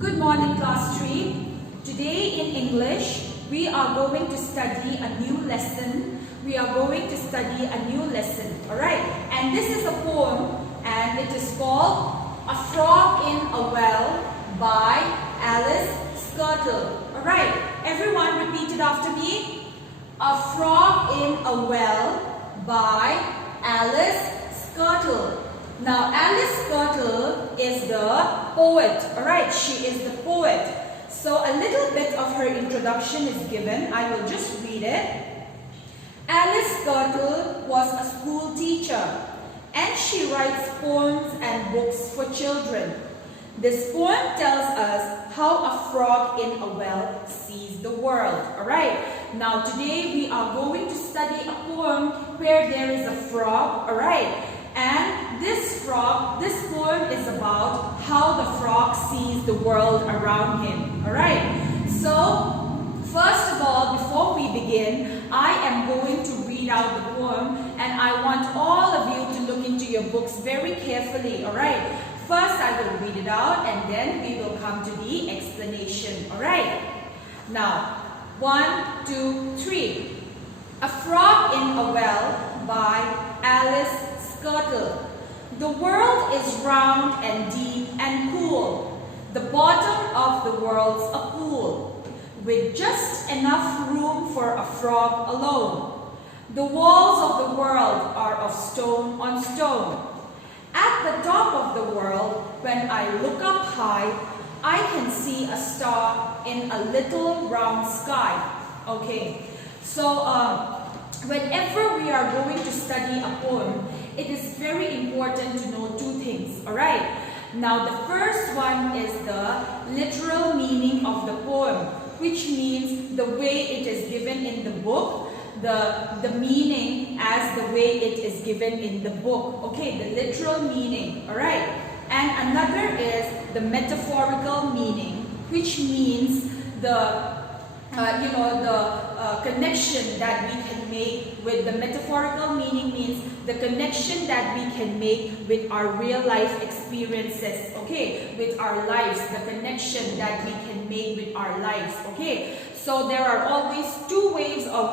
Good morning, class 3. Today in English, we are going to study a new lesson. Alright? And this is a poem and it is called A Frog in a Well by Schertle. Alright? Everyone repeat it after me. A Frog in a Well by Schertle. Now, Schertle is the poet, alright? She is the poet. So, a little bit of her introduction is given. I will just read it. Schertle was a school teacher and she writes poems and books for children. This poem tells us how a frog in a well sees the world, alright? Now, today we are going to study a poem where there is a frog, alright? And this poem is about how the frog sees the world around him. Alright? So, first of all, before we begin, I am going to read out the poem and I want all of you to look into your books very carefully. Alright? First, I will read it out and then we will come to the explanation. Alright? Now, 1, 2, 3. A Frog in a Well by Schertle. The world is round and deep and cool. The bottom of the world's a pool, with just enough room for a frog alone. The walls of the world are of stone on stone. At the top of the world, when I look up high, I can see a star in a little round sky. Okay, so whenever we are going to study a poem, it is very important to know two things, alright? Now, the first one is the literal meaning of the poem, which means the way it is given in the book, the meaning as the way it is given in the book, okay? The literal meaning, alright? And another is the metaphorical meaning, which means the connection that we can make with the metaphorical meaning means the connection that we can make with our real life experiences, okay, with our lives, the connection that we can make with our lives, okay. So there are always two ways of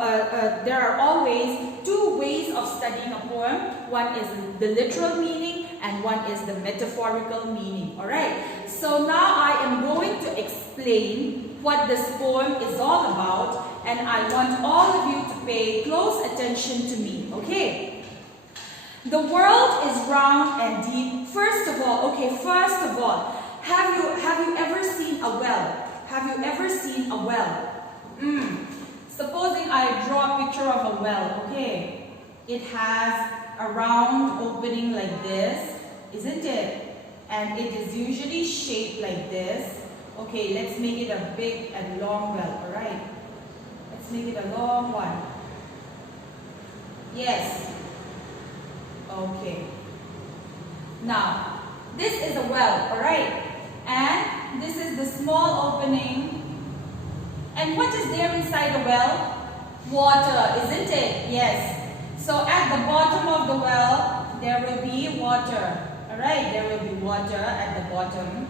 studying a poem. One is the literal meaning and one is the metaphorical meaning. All right. So now I am going to explain what this poem is all about, and I want all of you to pay close attention to me. Okay. The world is round and deep. First of all, have you ever seen a well? Have you ever seen a well? Supposing I draw a picture of a well, okay? It has a round opening like this, isn't it? And it is usually shaped like this. Okay, let's make it a big and long well, alright? Let's make it a long one. Yes. Okay. Now, this is a well, alright? And this is the small opening. And what is there inside the well? Water, isn't it? Yes. So at the bottom of the well, there will be water. Alright, there will be water at the bottom.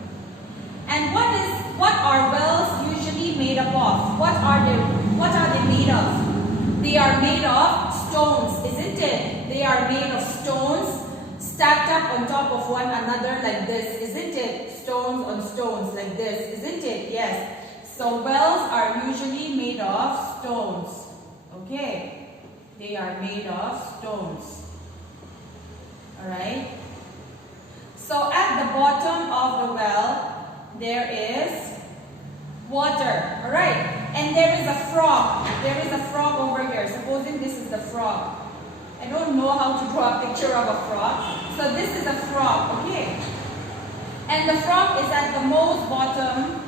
And what are wells usually made up of? What are they made of? They are made of stones, isn't it? They are made of stones stacked up on top of one another like this, isn't it? Stones on stones like this, isn't it? Yes. So wells are usually made of stones. Okay. They are made of stones. Alright. So at the bottom of the well, there is water. Alright. And there is a frog. There is a frog over here. Supposing this is the frog. I don't know how to draw a picture of a frog. So this is a frog. Okay. And the frog is at the most bottom.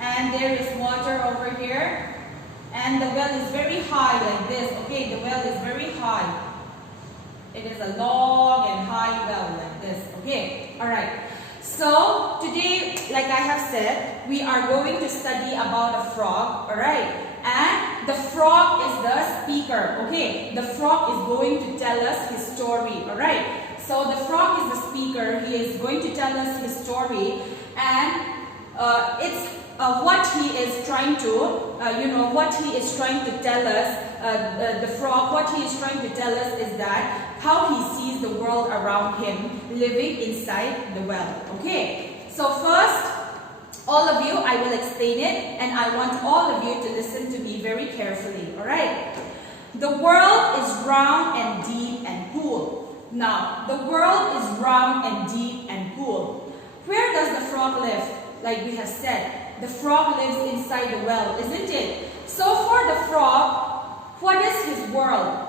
And there is water over here. And the well is very high like this. Okay, the well is very high. It is a long and high well like this. Okay, alright. So, today, like I have said, we are going to study about a frog. Alright. And the frog is the speaker. Okay, the frog is going to tell us his story. Alright. So, the frog is the speaker. He is going to tell us his story. And it's what he is trying to, what he is trying to tell us, the frog, what he is trying to tell us is that how he sees the world around him living inside the well. Okay, so first, all of you, I will explain it, and I want all of you to listen to me very carefully, alright? The world is round and deep and cool. Now, the world is round and deep and cool. Where does the frog live? Like we have said, the frog lives inside the well, isn't it? So for the frog, what is his world?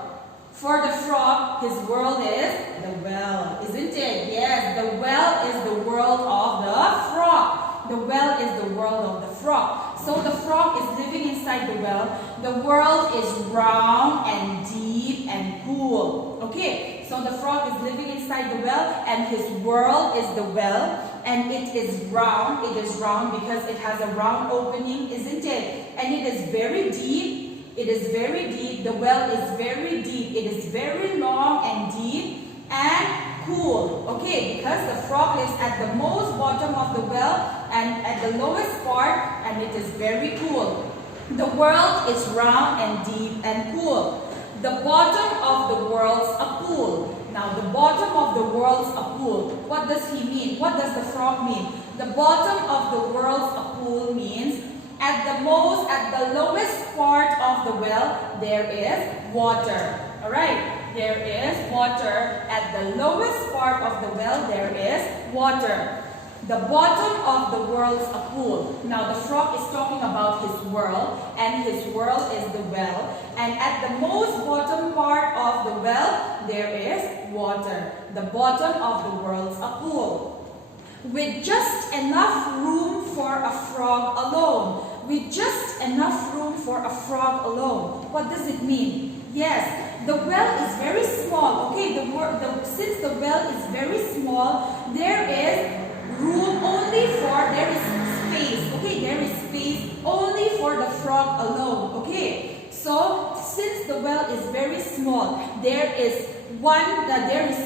For the frog, his world is the well, isn't it? Yes, the well is the world of the frog. The well is the world of the frog. So the frog is living inside the well. The world is round and deep and cool. Okay, so the frog is living inside the well, and his world is the well, and it is round. It is round because it has a round opening, isn't it? And it is very deep. It is very deep. The well is very deep. It is very long and deep and cool. Okay, because the frog lives at the most bottom of the well and at the lowest part, and it is very cool. The world is round and deep and cool. The bottom of the world's a pool. Now, the bottom of the world's a pool. What does he mean? What does the frog mean? The bottom of the world's a pool means at the lowest part of the well, there is water. Alright? There is water. At the lowest part of the well, there is water. The bottom of the world's a pool. Now the frog is talking about his world, and his world is the well. And at the most bottom part of the well, there is water. The bottom of the world's a pool. With just enough room for a frog alone. With just enough room for a frog alone. What does it mean? Yes, the well is very small. Okay, since the well is very small, there is room only for, there is space. Okay, there is space only for the frog alone. Okay, so since the well is very small, there is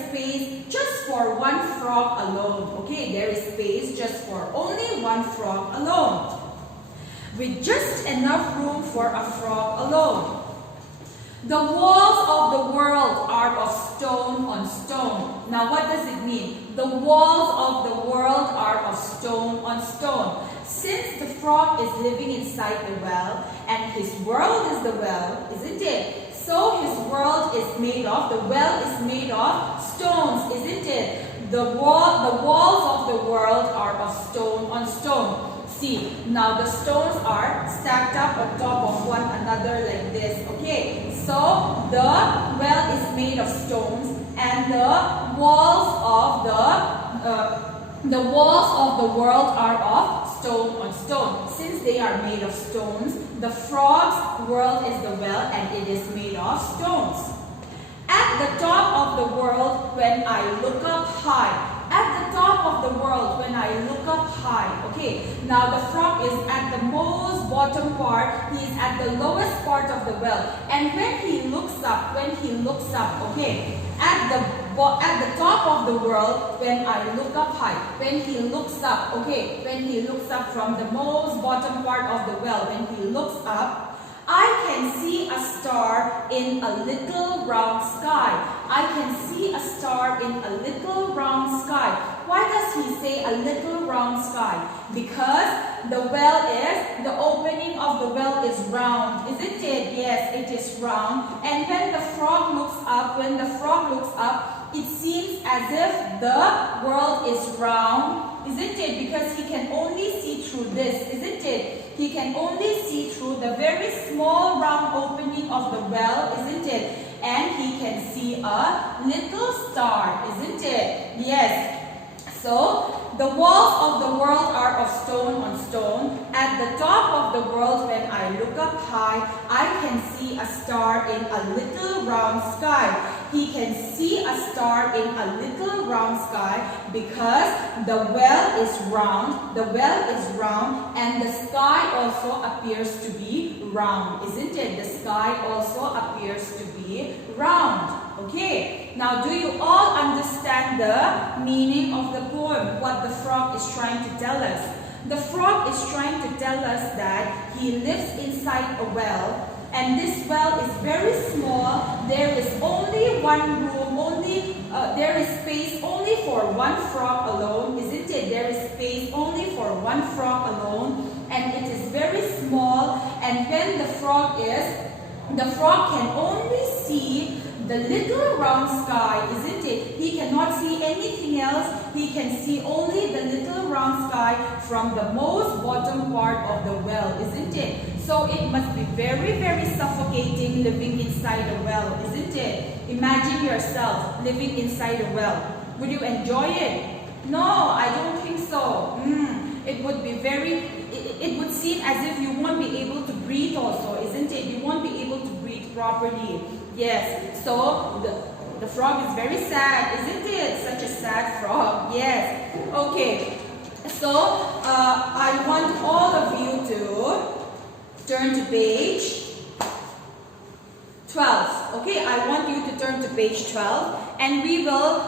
space just for one frog alone. Okay, there is space just for only one frog alone. With just enough room for a frog alone. The walls of the world are of stone on stone. Now what does it mean? The walls of the world are of stone on stone. Since the frog is living inside the well, and his world is the well, isn't it? So his world is made of, the well is made of stones, isn't it? The walls of the world are of stone on stone. See, now the stones are stacked up on top of one another like this. Okay, so the well is made of stones, and the walls of the world are of stone on stone. Since they are made of stones, the frog's world is the well, and it is made of stones. At the top of the world, when I look up high. At the top of the world, when I look up high. Okay, now the frog is at the most bottom part. He is at the lowest part of the well. And when he looks up, okay, at the top of the world, when I look up high, when he looks up, okay, when he looks up from the most bottom part of the well, when he looks up, I can see a star in a little round sky. I can see a star in a little round sky. Why does he say a little round sky? Because the opening of the well is round, isn't it? Yes, it is round. And when the frog looks up, it seems as if the world is round, isn't it? Because he can only see through this, isn't it? He can only see through the very small round opening of the well, isn't it? And he can see a little star, isn't it? Yes. So, the walls of the world are of stone on stone. At the top of the world, when I look up high, I can see a star in a little round sky. He can see a star in a little round sky because the well is round. The well is round, and the sky also appears to be round, isn't it? The sky also appears to be round. Okay, now do you all understand the meaning of the poem, what the frog is trying to tell us? The frog is trying to tell us that he lives inside a well, and this well is very small. There is only one room, there is space only for one frog alone, isn't it? There is space only for one frog alone, and it is very small. And when the frog can only see the little round sky, isn't it? He cannot see anything else. He can see only the little round sky from the most bottom part of the well, isn't it? So it must be very, very suffocating living inside a well, isn't it? Imagine yourself living inside a well. Would you enjoy it? No, I don't think so. It would be it would seem as if you won't be able to breathe also, isn't it? You won't be able to breathe properly. Yes, so the frog is very sad, isn't it? Such a sad frog. Yes. Okay, so I want all of you to turn to page 12. Okay, I want you to turn to page 12, and we will,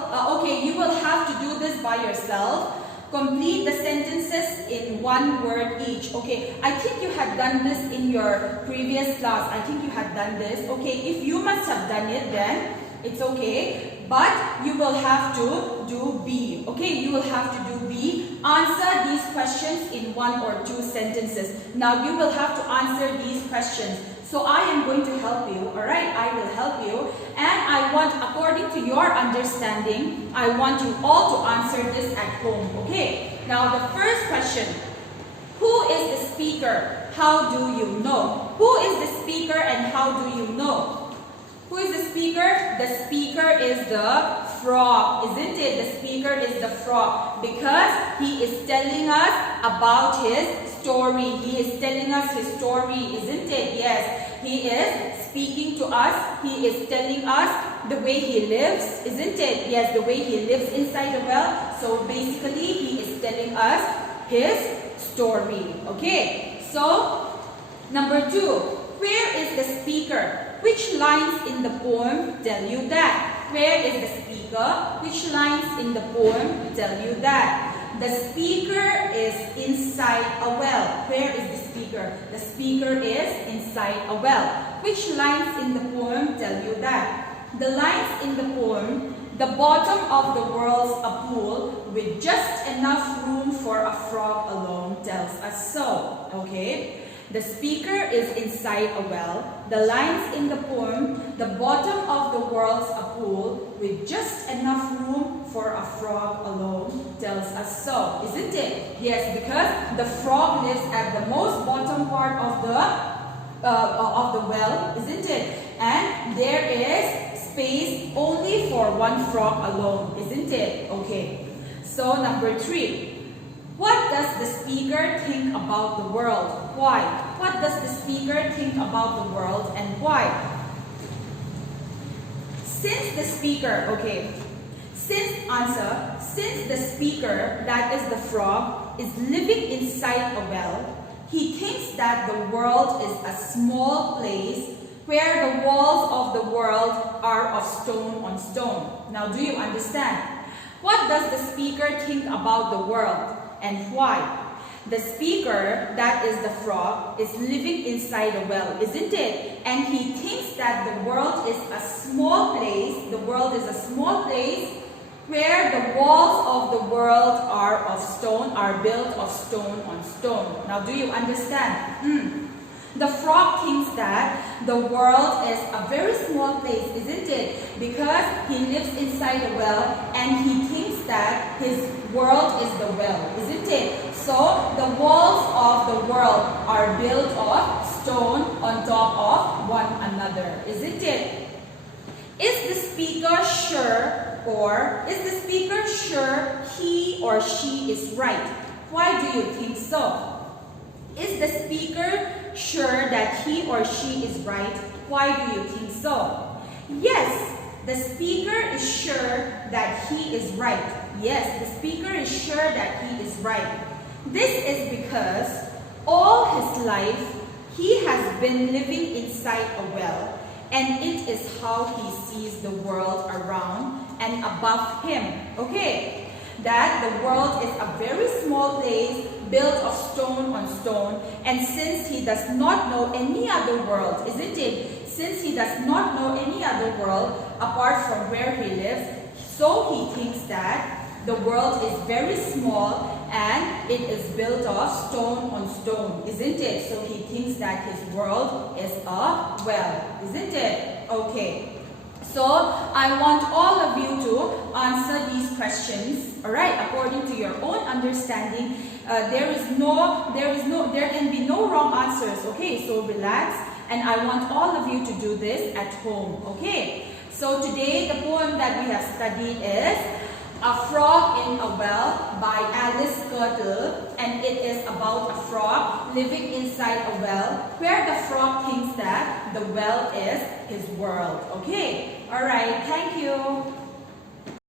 you will have to do this by yourself. Complete the sentences in one word each. Okay, I think you had done this in your previous class. I think you had done this. Okay, if you must have done it, then it's okay. But you will have to do B. Okay, you will have to do B. Answer these questions in one or two sentences. Now you will have to answer these questions. So I am going to help you, alright? I will help you. And I want, according to your understanding, I want you all to answer this at home, okay? Now the first question, who is the speaker? How do you know? Who is the speaker and how do you know? Who is the speaker? The speaker is the frog, isn't it? The speaker is the frog because he is telling us about his story. He is telling us his story, isn't it? Yes. He is speaking to us. He is telling us the way he lives, isn't it? Yes, the way he lives inside the well. So basically, he is telling us his story. Okay. So, number 2. Where is the speaker? Which lines in the poem tell you that? Where is the speaker? Which lines in the poem tell you that? The speaker is inside a well. Where is the speaker? The speaker is inside a well. Which lines in the poem tell you that? The lines in the poem, the bottom of the world's a pool with just enough room for a frog alone tells us so. Okay? The speaker is inside a well. The lines in the poem, the bottom of the world's a pool with just enough room for a frog alone tells us so, isn't it? Yes, because the frog lives at the most bottom part of the well, isn't it? And there is space only for one frog alone, isn't it? Okay. So number 3. What does the speaker think about the world? Why? What does the speaker think about the world and why? Since the speaker, since the speaker, that is the frog, is living inside a well, he thinks that the world is a small place where the walls of the world are of stone on stone. Now, do you understand? What does the speaker think about the world? And why? The speaker, that is the frog, is living inside a well, isn't it? And he thinks that the world is a small place, where the walls of the world are built of stone on stone. Now, do you understand? The frog thinks that the world is a very small place, isn't it? Because he lives inside a well and he thinks that his world is the well, isn't it? So, the walls of the world are built of stone on top of one another, isn't it? Is the speaker sure he or she is right? Why do you think so? Is the speaker sure that he or she is right? Why do you think so? Yes, the speaker is sure that he is right. Yes, the speaker is sure that he is right. This is because all his life he has been living inside a well, and it is how he sees the world around and above him. Okay, that the world is a very small place built of stone, and since he does not know any other world, isn't it? Since he does not know any other world apart from where he lives, so he thinks that the world is very small and it is built of stone on stone, isn't it? So he thinks that his world is a well, isn't it? Okay. So I want all of you to answer these questions, all right, according to your own understanding. There can be no wrong answers, okay? So relax, and I want all of you to do this at home, okay? So today the poem that we have studied is A Frog in a Well by Alice Schertle, and it is about a frog living inside a well where the frog thinks that the well is his world. Okay, all right, thank you.